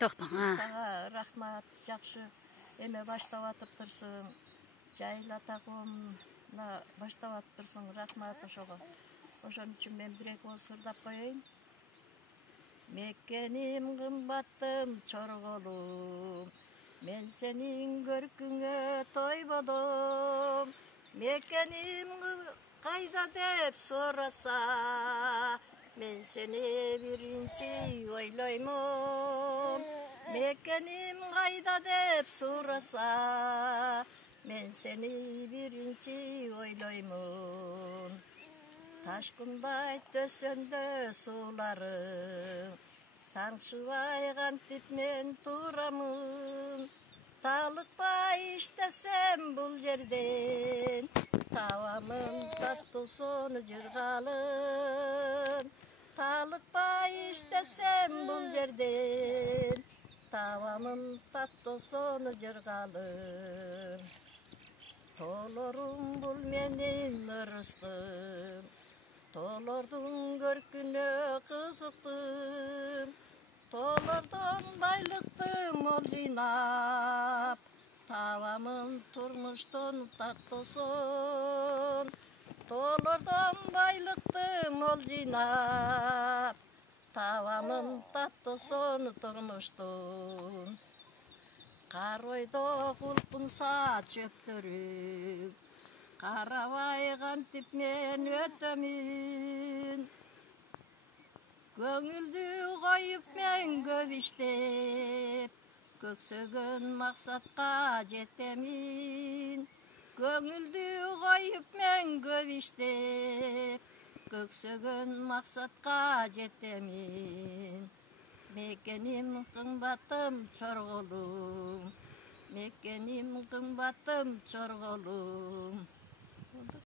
Тоқтоң. Сага рахмат, жакшы эме баштап атыптырсың. Жайла коомуна баштап атыптырсың. Рахмат ошого. Ошон үчүн мен бир-эки ооз ырдап коеюн. Меккеним кымбаттым чорголум, мен сенин көркүңө тойбодум. Меккеним кайда деп сураса, мен сени биринчи ойлоймун. Меккеним кайда деп сураса, мен сени биринчи ойлоймун. Ташкындай төсөндө сууларың, таңшыбай кантип мен турамын. Талыкпай иштесем бул жерден, табамын таттуусун жыргалын. Талыкпай иштесем бул жерден, табамын таттуусун жыргалын. Тоолорум бул менин ырыстым, тоолордун көркүнө кызыктым. Тоолордон байлыкты мол жыйнап, табамын турмуштун таттуусун. Тоолордон байлыкты мол жыйнап, табамын таттуусун турмуштун. Кар ойдо кулпунса чөптөрүп, карабай кантип мен өтөмүн. Көңүлдү коюп мен көп иштеп, көксөгөн максатка жетемин. Көңүлдү коюп мен көп иштеп, көксөгөн максатка жетемин. Мекеним кымбаттым чорголум, мекеним кымбаттым чорголум.